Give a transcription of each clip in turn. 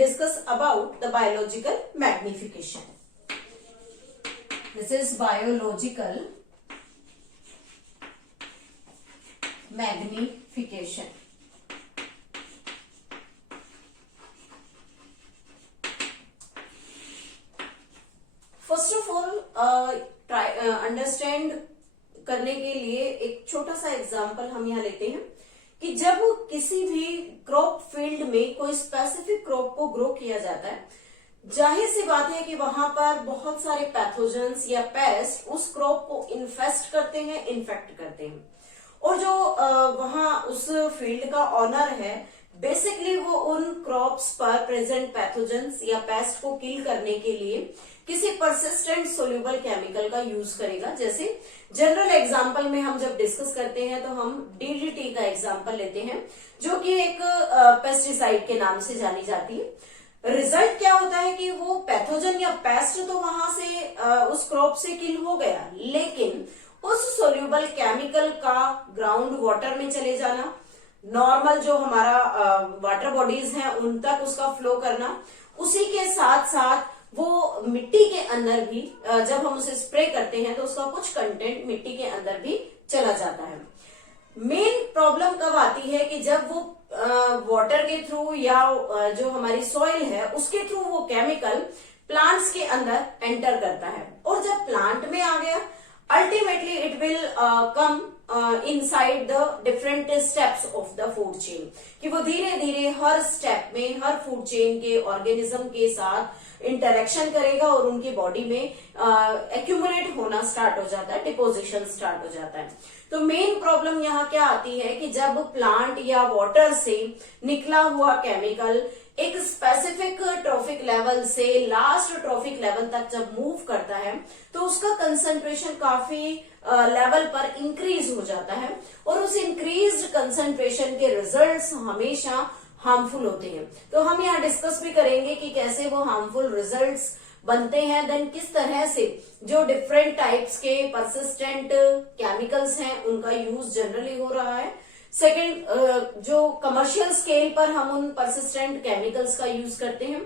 discuss about the biological magnification. This is biological magnification. First of all, understand करने के लिए एक छोटा सा एग्जाम्पल हम यहाँ लेते हैं कि जब किसी भी क्रॉप फील्ड में कोई स्पेसिफिक क्रॉप को ग्रो किया जाता है, जाहिर सी बात है कि वहां पर बहुत सारे पैथोजेंस या पेस्ट उस क्रॉप को इन्फेस्ट करते हैं, इन्फेक्ट करते हैं, और जो वहां उस फील्ड का ऑनर है बेसिकली वो उन क्रॉप्स पर प्रेजेंट पैथोजेंस या पेस्ट को किल करने के लिए किसी परसिस्टेंट सोल्यूबल केमिकल का यूज करेगा। जैसे जनरल एग्जांपल में हम जब डिस्कस करते हैं तो हम डीडीटी का एग्जांपल लेते हैं, जो कि एक पेस्टिसाइड के नाम से जानी जाती है। रिजल्ट क्या होता है कि वो पैथोजन या पेस्ट तो वहां से उस क्रॉप से किल हो गया, लेकिन उस सोल्यूबल केमिकल का ग्राउंड वाटर में चले जाना, नॉर्मल जो हमारा वाटर बॉडीज हैं उन तक उसका फ्लो करना, उसी के साथ साथ वो मिट्टी के अंदर भी जब हम उसे स्प्रे करते हैं तो उसका कुछ कंटेंट मिट्टी के अंदर भी चला जाता है। मेन प्रॉब्लम कब आती है कि जब वो वाटर के थ्रू या जो हमारी सॉइल है उसके थ्रू वो केमिकल प्लांट्स के अंदर एंटर करता है, और जब प्लांट में आ गया ultimately it will come inside the different steps of the food chain, कि वो धीरे धीरे हर स्टेप में हर फूड चेन के ऑर्गेनिज्म के साथ इंटरेक्शन करेगा और उनकी बॉडी में एक्यूमुलेट होना स्टार्ट हो जाता है, डिपोजिशन स्टार्ट हो जाता है। तो मेन प्रॉब्लम यहाँ क्या आती है कि जब प्लांट या वाटर से निकला हुआ केमिकल एक स्पेसिफिक ट्रॉफिक लेवल से लास्ट ट्रॉफिक लेवल तक जब मूव करता है तो उसका कंसंट्रेशन काफी लेवल पर इंक्रीज हो जाता है, और उस इंक्रीज्ड कंसंट्रेशन के रिजल्ट्स हमेशा हार्मफुल होते हैं। तो हम यहाँ डिस्कस भी करेंगे कि कैसे वो हार्मफुल रिजल्ट्स बनते हैं, देन किस तरह से जो डिफरेंट टाइप्स के परसिस्टेंट केमिकल्स हैं उनका यूज जनरली हो रहा है। सेकेंड, जो कमर्शियल स्केल पर हम उन परसिस्टेंट केमिकल्स का यूज करते हैं,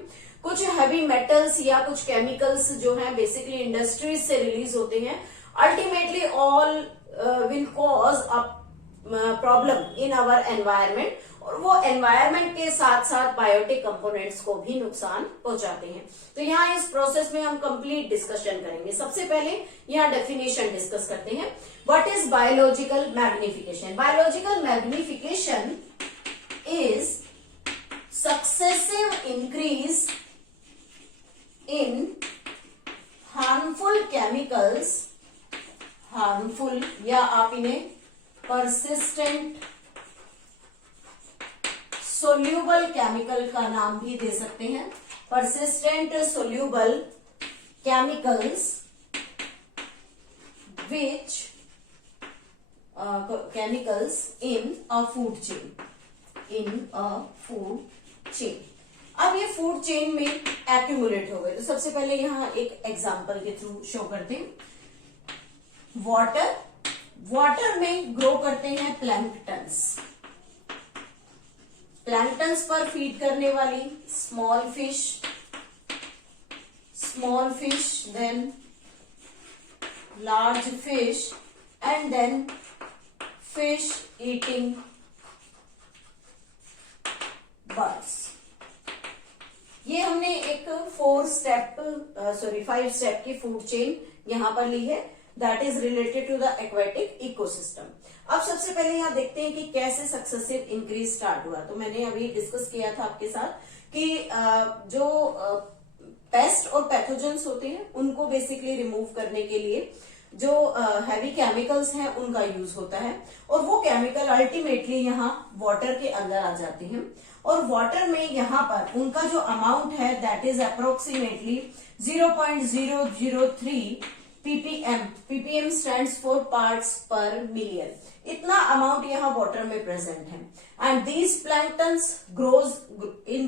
कुछ हैवी मेटल्स या कुछ केमिकल्स जो हैं बेसिकली इंडस्ट्रीज से रिलीज होते हैं, ultimately all will cause a problem in our environment, और वो एनवायरनमेंट के साथ साथ बायोटिक कंपोनेंट्स को भी नुकसान पहुंचाते हैं। तो यहाँ इस प्रोसेस में हम कंप्लीट डिस्कशन करेंगे। सबसे पहले यहाँ डेफिनेशन डिस्कस करते हैं। What is biological magnification? Biological magnification is successive increase in harmful chemicals, harmful या आप इन्हें परसिस्टेंट सोल्यूबल केमिकल का नाम भी दे सकते हैं, persistent soluble chemicals which chemicals in a food chain, in a food chain. अब ये फूड चेन में एक्यूमुलेट हो गए, तो सबसे पहले यहाँ एक एग्जांपल के थ्रू शो करते हैं। वाटर, वाटर में ग्रो करते हैं प्लैंक्टन्स, प्लैंक्टन्स पर फीड करने वाली small fish, then large fish, and then fish eating birds. ये हमने एक 5 स्टेप की फूड चेन यहां पर ली है, that is related to the aquatic ecosystem. अब सबसे पहले यहाँ देखते हैं कि कैसे सक्सेसिव इंक्रीज स्टार्ट हुआ। तो मैंने अभी डिस्कस किया था आपके साथ कि जो पेस्ट और पैथोजेंस होते हैं उनको बेसिकली रिमूव करने के लिए जो हैवी केमिकल्स हैं उनका यूज होता है, और वो केमिकल अल्टीमेटली यहाँ वाटर के अंदर आ जाते हैं, और वाटर में यहाँ पर उनका जो अमाउंट है that is approximately 0.003 ppm। ppm stands for parts per million. इतना अमाउंट यहाँ वाटर में प्रेजेंट है, and these planktons grows in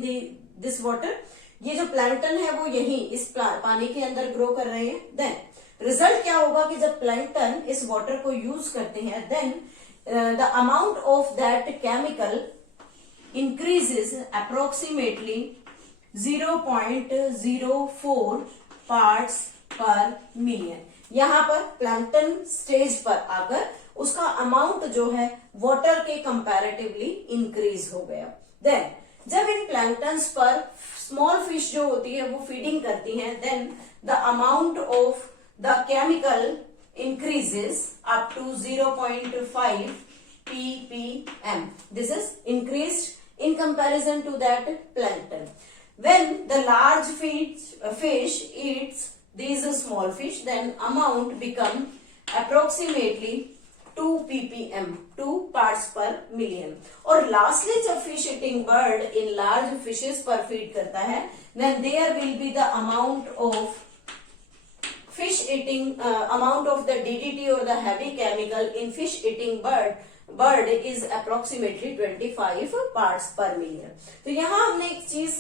this water. ये जो प्लैंक्टन है वो यही इस पानी के अंदर ग्रो कर रहे हैं। देन रिजल्ट क्या होगा कि जब प्लैंक्टन इस वाटर को यूज करते हैं, then the amount of that chemical increases approximately 0.04 parts per million. यहाँ पर प्लैंकटन स्टेज पर आकर उसका अमाउंट जो है वाटर के कंपैरेटिवली इंक्रीज हो गया। देन जब इन प्लैंकटन्स पर स्मॉल फिश जो होती है वो फीडिंग करती हैं, then the amount of the chemical increases up to 0.5 ppm. This is increased in comparison to that plankton. When the large fish eats these small fish, then amount become approximately 2 ppm, 2 parts per million. और lastly जब fish eating bird in large fishes पर feed करता है, then there will be the amount of fish eating amount of the DDT or the heavy chemical in fish eating bird is approximately 25 parts per million. तो यहाँ हमने एक चीज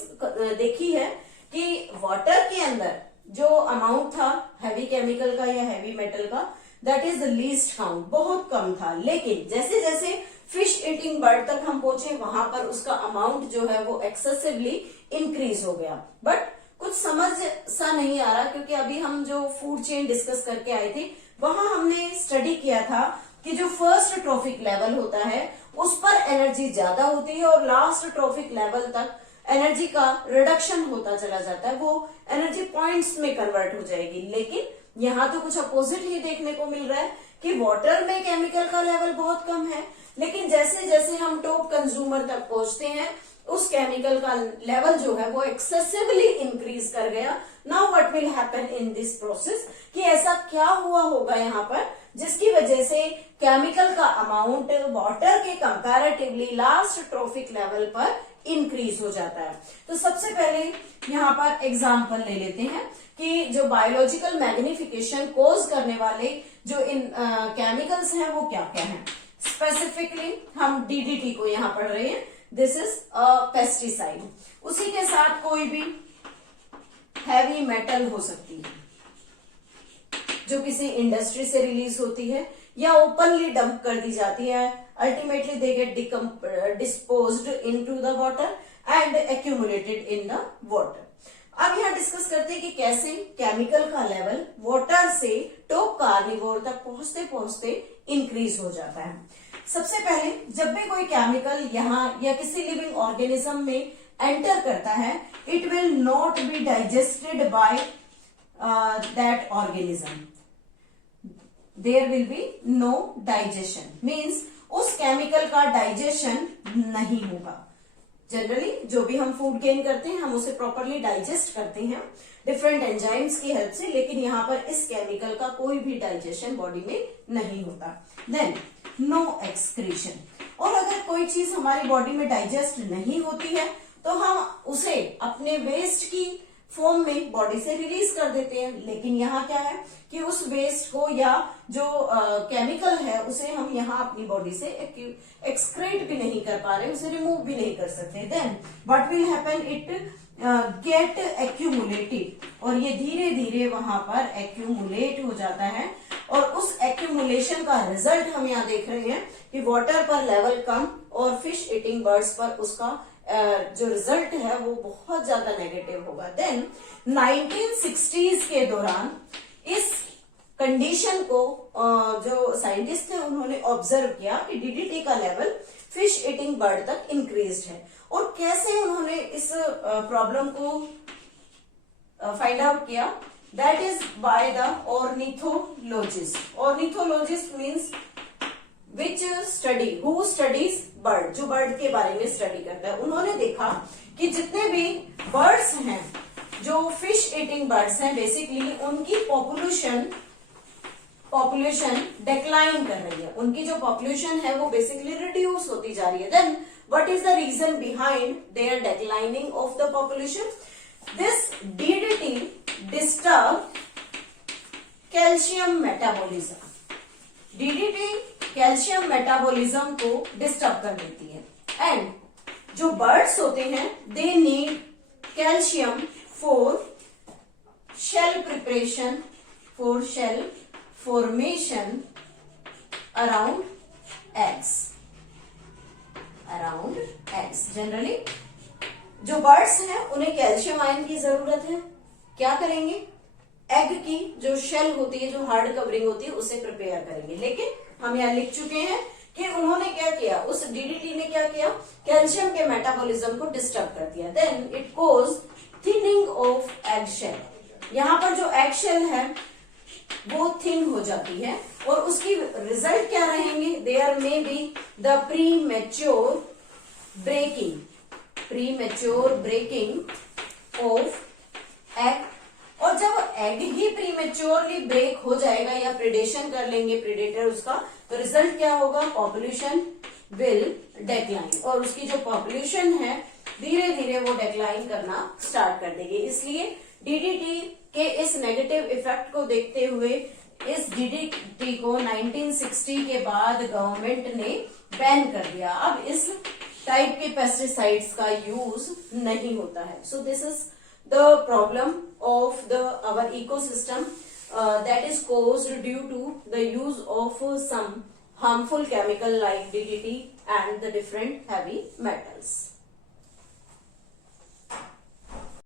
देखी है कि वाटर के अंदर जो अमाउंट था हैवी केमिकल का या हैवी मेटल का, that is the least count, बहुत कम था। लेकिन जैसे जैसे फिश ईटिंग बर्ड तक हम पहुंचे वहां पर उसका अमाउंट जो है वो एक्सेसिवली इंक्रीज हो गया। बट कुछ समझ सा नहीं आ रहा, क्योंकि अभी हम जो फूड चेन डिस्कस करके आए थे वहां हमने स्टडी किया था कि जो फर्स्ट ट्रॉफिक लेवल होता है उस पर एनर्जी ज्यादा होती है और लास्ट ट्रॉफिक लेवल तक एनर्जी का रिडक्शन होता चला जाता है, वो एनर्जी पॉइंट्स में कन्वर्ट हो जाएगी। लेकिन यहाँ तो कुछ अपोजिट ही देखने को मिल रहा है कि वाटर में केमिकल का लेवल बहुत कम है, लेकिन जैसे जैसे हम टॉप कंज्यूमर तक पहुंचते हैं उस केमिकल का लेवल जो है वो एक्सेसिवली इंक्रीज कर गया। Now what will happen in this process, कि ऐसा क्या हुआ होगा यहाँ पर जिसकी वजह से केमिकल का अमाउंट वाटर के कंपैरेटिवली लास्ट ट्रॉफिक लेवल पर इंक्रीज हो जाता है। तो सबसे पहले यहाँ पर एग्जांपल ले लेते हैं कि जो बायोलॉजिकल मैग्निफिकेशन कोज करने वाले जो इन केमिकल्स हैं वो क्या क्या हैं। स्पेसिफिकली हम डीडीटी को यहाँ पढ़ रहे हैं, दिस इज अ पेस्टिसाइड। उसी के साथ कोई भी हैवी मेटल हो सकती है जो किसी इंडस्ट्री से रिलीज होती है या ओपनली डंप कर दी जाती है। Ultimately they get disposed into the water and accumulated in the water. अब यहाँ डिस्कस करते हैं कि कैसे केमिकल का लेवल वाटर से टॉप कार्निवोर तक पहुंचते पहुंचते इंक्रीज हो जाता है। सबसे पहले जब भी कोई केमिकल यहाँ या किसी लिविंग ऑर्गेनिज्म में एंटर करता है, it will not be digested by that organism, there will be no digestion, means उस केमिकल का डाइजेशन नहीं होगा। जनरली जो भी हम फूड गेन करते हैं हम उसे प्रॉपरली डाइजेस्ट करते हैं डिफरेंट एंजाइम्स की हेल्प से, लेकिन यहाँ पर इस केमिकल का कोई भी डाइजेशन बॉडी में नहीं होता। देन नो एक्सक्रीशन, और अगर कोई चीज हमारी बॉडी में डाइजेस्ट नहीं होती है तो हम उसे अपने वेस्ट की फॉर्म में बॉडी से रिलीज कर देते हैं। लेकिन यहाँ क्या है कि उस वेस्ट को या जो केमिकल है उसे हम यहाँ अपनी बॉडी से एक्सक्रेट भी नहीं कर पा रहे, उसे रिमूव भी नहीं कर सकते। Then what will happen, it get accumulated, और ये धीरे धीरे वहां पर एक्यूमुलेट हो जाता है। और उस एक्यूमुलेशन का रिजल्ट हम यहाँ देख रहे हैं कि वाटर पर लेवल कम और फिश ईटिंग बर्ड्स पर उसका जो रिजल्ट है वो बहुत ज्यादा नेगेटिव होगा। देन 1960s के दौरान इस कंडीशन को जो साइंटिस्ट थे उन्होंने ऑब्जर्व किया कि डीडीटी का लेवल फिश ईटिंग बर्ड तक इंक्रीज्ड है। और कैसे उन्होंने इस प्रॉब्लम को फाइंड आउट किया, that is by the ornithologist. Ornithologist means which study, who studies bird, जो बर्ड के बारे में स्टडी करता है। उन्होंने देखा कि जितने भी बर्ड्स हैं जो फिश ईटिंग बर्ड्स हैं, बेसिकली उनकी पॉपुलेशन डिक्लाइन कर रही है, उनकी जो पॉपुलेशन है वो बेसिकली रिड्यूस होती जा रही है। Then what is the reason behind there declining of the population, this DDT disturb calcium metabolism. DDT calcium metabolism को डिस्टर्ब कर देती है एंड जो बर्ड्स होते हैं they need calcium for shell preparation, for shell formation around eggs. Generally जो birds हैं उन्हें कैल्शियम आयन की जरूरत है। क्या करेंगे? एग की जो शेल होती है, जो हार्ड कवरिंग होती है, उसे प्रिपेयर करेंगे। लेकिन हम यहाँ लिख चुके हैं कि उन्होंने क्या किया, उस डीडीटी ने क्या किया, कैल्शियम के मेटाबॉलिज्म को डिस्टर्ब कर दिया। Then it cause thinning of egg shell. यहाँ पर जो एग शेल है वो थिन हो जाती है और उसकी रिजल्ट क्या रहेंगे? There may be the premature breaking of egg. और जब एग ही प्रीमेच्योरली ब्रेक हो जाएगा या प्रेडेशन कर लेंगे प्रेडेटर उसका, तो रिजल्ट क्या होगा? Population will decline. और उसकी जो पॉपुलेशन है धीरे धीरे वो डेक्लाइन करना स्टार्ट कर देगी। इसलिए डीडीटी के इस नेगेटिव इफेक्ट को देखते हुए इस डीडीटी को 1960 के बाद गवर्नमेंट ने बैन कर दिया। अब इस टाइप के पेस्टिसाइड्स का यूज नहीं होता है। So this is the problem of our ecosystem that is caused due to the use of some harmful chemical like DDT and the different heavy metals.